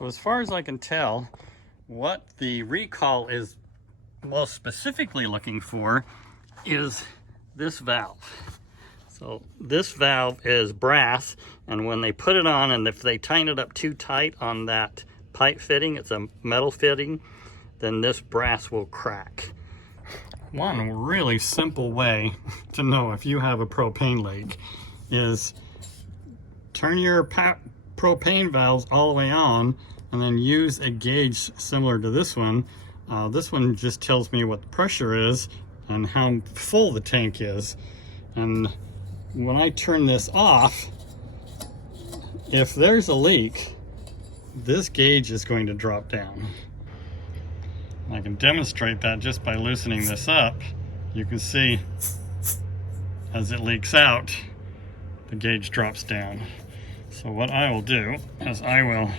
So as far as I can tell, what the recall is most specifically looking for is this valve. So this valve is brass, and when they put it on, and if they tighten it up too tight on that pipe fitting, it's a metal fitting, then this brass will crack. One really simple way to know if you have a propane leak is turn your propane valves all the way on and then use a gauge similar to this one. This one just tells me what the pressure is and how full the tank is. And when I turn this off, if there's a leak, this gauge is going to drop down. I can demonstrate that just by loosening this up. You can see as it leaks out, the gauge drops down. So what I will do is I will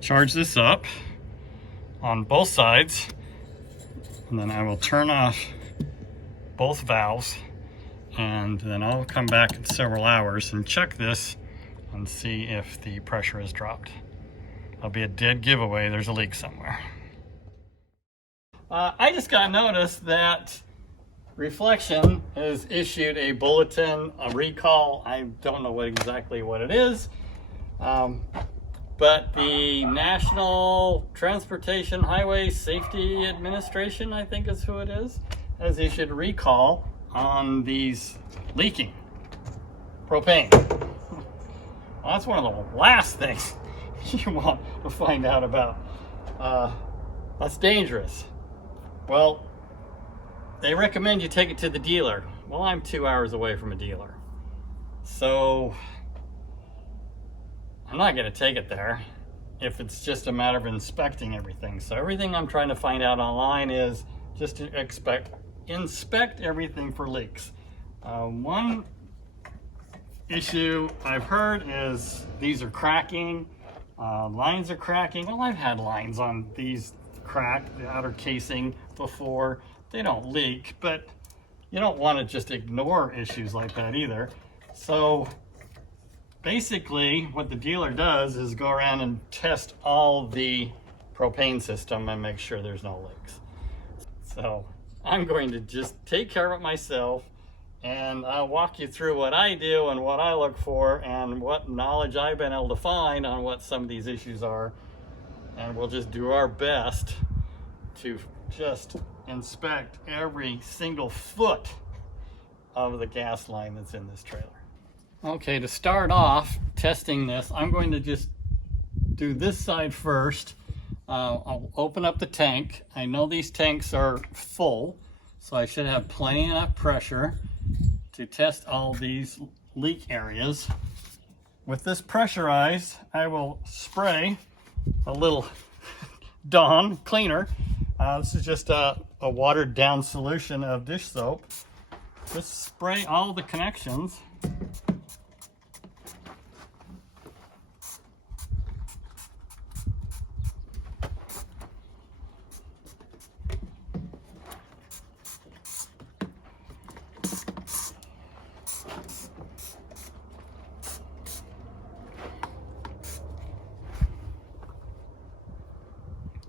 charge this up on both sides, and then I will turn off both valves, and then I'll come back in several hours and check this and see if the pressure has dropped. That'll be a dead giveaway there's a leak somewhere. I just got notice that Reflection has issued a bulletin, a recall. I don't know exactly what it is, but the National Transportation Highway Safety Administration, I think is who it is, has issued a recall on these leaking propane. Well, that's one of the last things you want to find out about. That's dangerous. Well, they recommend you take it to the dealer. Well, I'm 2 hours away from a dealer, so I'm not going to take it there if it's just a matter of inspecting everything. So everything I'm trying to find out online is just to inspect everything for leaks. One issue I've heard is these are cracking, lines are cracking. Well, I've had lines on these crack, the outer casing before. They don't leak, but you don't want to just ignore issues like that either. So basically what the dealer does is go around and test all the propane system and make sure there's no leaks. So I'm going to just take care of it myself, and I'll walk you through what I do and what I look for and what knowledge I've been able to find on what some of these issues are. And we'll just do our best to just inspect every single foot of the gas line that's in this trailer. Okay, to start off testing this, I'm going to just do this side first. I'll open up the tank. I know these tanks are full, so I should have plenty enough pressure to test all these leak areas. With this pressurized, I will spray a little Dawn cleaner. This is just a watered down solution of dish soap. Just spray all the connections.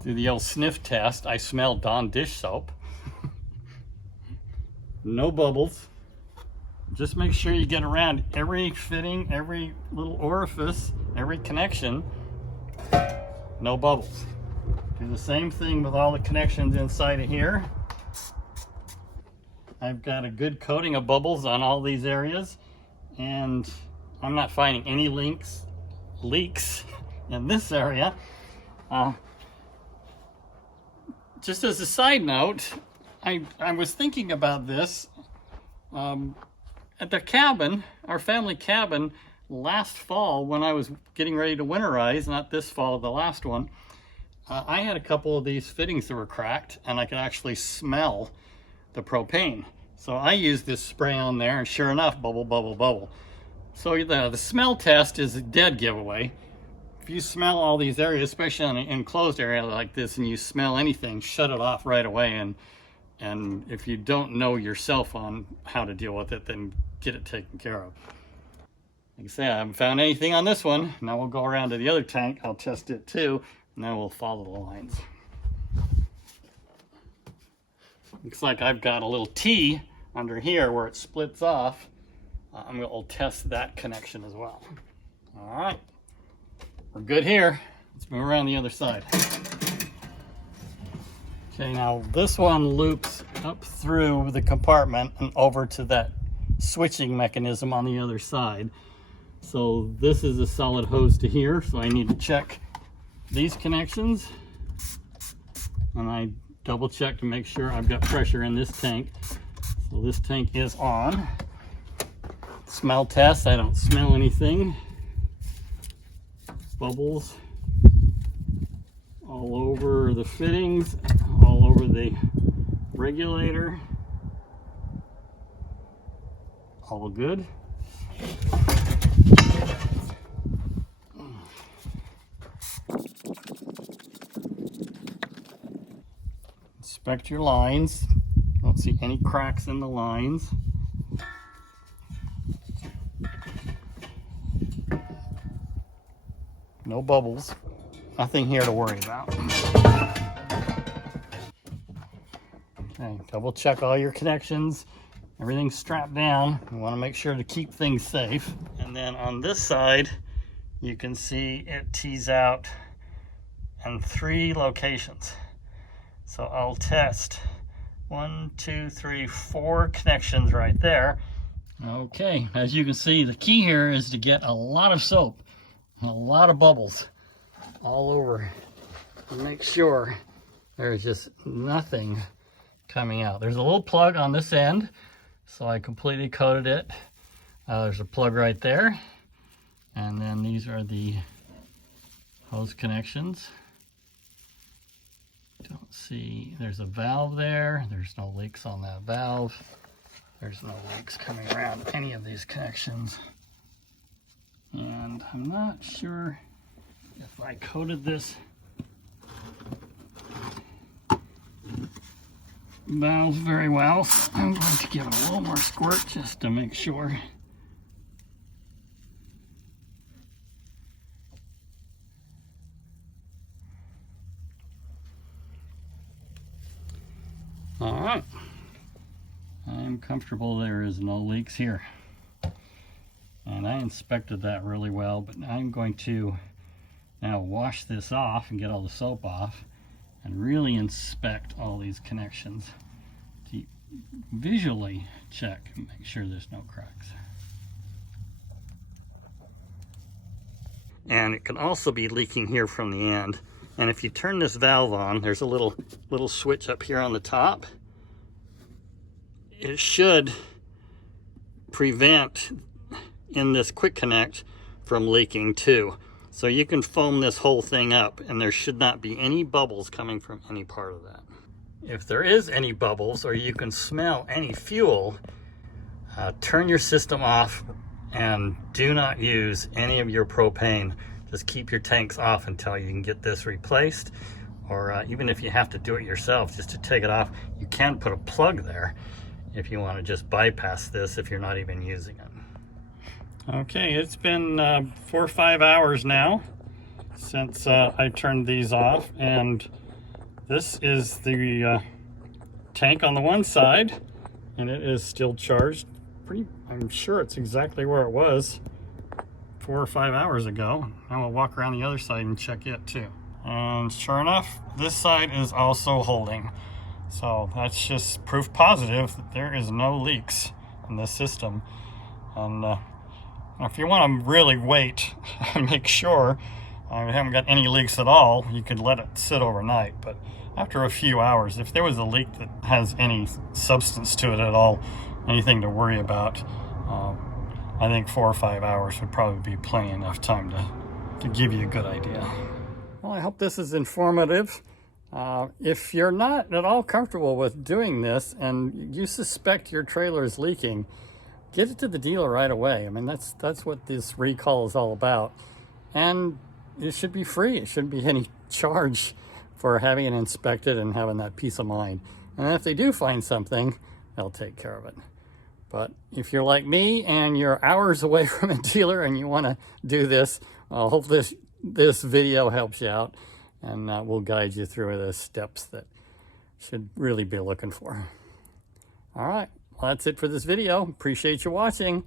Do the old sniff test. I smell Dawn dish soap. No bubbles. Just make sure you get around every fitting, every little orifice, every connection. No bubbles. Do the same thing with all the connections inside of here. I've got a good coating of bubbles on all these areas, and I'm not finding any leaks in this area. Just as a side note, I was thinking about this at the cabin, our family cabin, last fall when I was getting ready to winterize, not this fall, the last one. I had a couple of these fittings that were cracked, and I could actually smell the propane. So I used this spray on there, and sure enough, bubble, bubble, bubble. So the smell test is a dead giveaway. If you smell all these areas, especially in an enclosed area like this, and you smell anything, shut it off right away. And if you don't know yourself on how to deal with it, then get it taken care of. Like I say, I haven't found anything on this one. Now we'll go around to the other tank. I'll test it too, and then we'll follow the lines. Looks like I've got a little T under here where it splits off. I'm going to test that connection as well. All right, we're good here. Let's move around the other side. Okay, now this one loops up through the compartment and over to that switching mechanism on the other side. So this is a solid hose to here, so I need to check these connections. And I double check to make sure I've got pressure in this tank. So this tank is on. Smell test, I don't smell anything. Bubbles all over the fittings, all over the regulator. All good. Inspect your lines. Don't see any cracks in the lines. No bubbles. Nothing here to worry about. Okay, double check all your connections. Everything's strapped down. You want to make sure to keep things safe. And then on this side, you can see it tees out in 3 locations. So I'll test 1, 2, 3, 4 connections right there. Okay, as you can see, the key here is to get a lot of soap, a lot of bubbles all over, and make sure there's just nothing coming out. There's a little plug on this end, so I completely coated it. There's a plug right there, and then these are the hose connections. Don't see, there's a valve there. There's no leaks on that valve. There's no leaks coming around any of these connections. And I'm not sure if I coated this valve very well. So I'm going to give it a little more squirt just to make sure. All right, I'm comfortable there is no leaks here. And I inspected that really well, but I'm going to now wash this off and get all the soap off and really inspect all these connections to visually check and make sure there's no cracks. And it can also be leaking here from the end. And if you turn this valve on, there's a little switch up here on the top. It should prevent in this quick connect from leaking too. So you can foam this whole thing up and there should not be any bubbles coming from any part of that. If there is any bubbles or you can smell any fuel, turn your system off and do not use any of your propane. Just keep your tanks off until you can get this replaced, or even if you have to do it yourself, just to take it off, you can put a plug there if you want to just bypass this if you're not even using it. Okay, it's been 4 or 5 hours now since I turned these off, and this is the tank on the one side, and it is still charged. I'm sure it's exactly where it was 4 or 5 hours ago. And we'll walk around the other side and check it too. And sure enough, this side is also holding. So that's just proof positive that there is no leaks in this system. And if you want to really wait and make sure we haven't got any leaks at all, you could let it sit overnight. But after a few hours, if there was a leak that has any substance to it at all, anything to worry about, I think 4 or 5 hours would probably be plenty enough time to give you a good idea. Well, I hope this is informative. If you're not at all comfortable with doing this and you suspect your trailer is leaking, get it to the dealer right away. I mean, that's what this recall is all about. And it should be free. It shouldn't be any charge for having it inspected and having that peace of mind. And if they do find something, they'll take care of it. But if you're like me and you're hours away from a dealer and you want to do this, I hope this video helps you out, and we'll guide you through the steps that should really be looking for. All right, well, that's it for this video. Appreciate you watching.